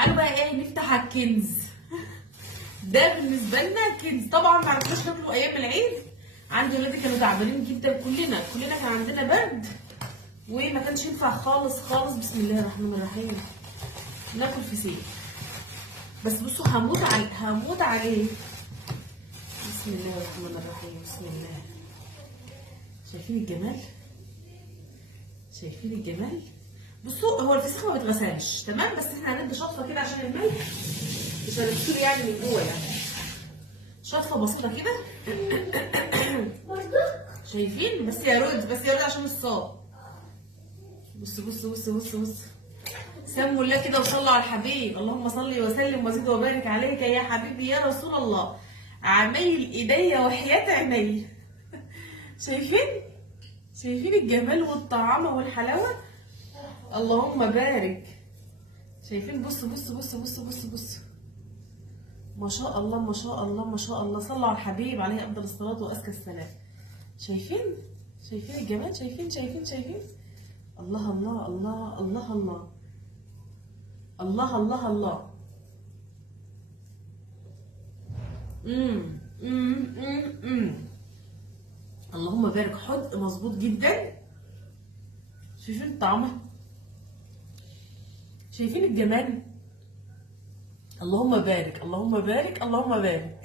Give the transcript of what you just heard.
تعالوا بقى ايه نفتح على الكنز. ده بالنسبه لنا كنز. طبعا ما عرفناش ناكله ايام العيد، عندي ولادي كانوا تعبانين جدا، كلنا كان عندنا برد وما كانش ينفع خالص خالص. بسم الله الرحمن الرحيم ناكل فسيخ. بس بصوا هموت عليه. بسم الله الرحمن الرحيم. بسم الله. شايفين الجمال؟ شايفين الجمال؟ بصوا هو الفسيخ ما بيتغسلش تمام، بس احنا هندي شطفه كده عشان الملح مش هنغسله يعني من جوه، يعني شطفه بسيطه كده. شايفين؟ بس يا رود عشان الصوت. بص بص بص بص بص. سموا الله كده وصلوا على الحبيب. اللهم صل وسلم وزد وبارك عليك يا حبيبي يا رسول الله. عمايل ايديا وحياة عيني. شايفين؟ شايفين الجمال والطعامة والحلاوة؟ اللهم بارك. شايفين؟ بص بص بص بص بص بص. ما شاء الله ما شاء الله ما شاء الله. صلوا على الحبيب عليه افضل الصلاة وازكى السلام. شايفين؟ شايفين الجمال؟ شايفين؟ الله الله الله الله الله الله الله الله. اللهم بارك. حدق مظبوط جدا. شايفين طعمه؟ شايفين الجمال؟ اللهم بارك اللهم بارك اللهم بارك.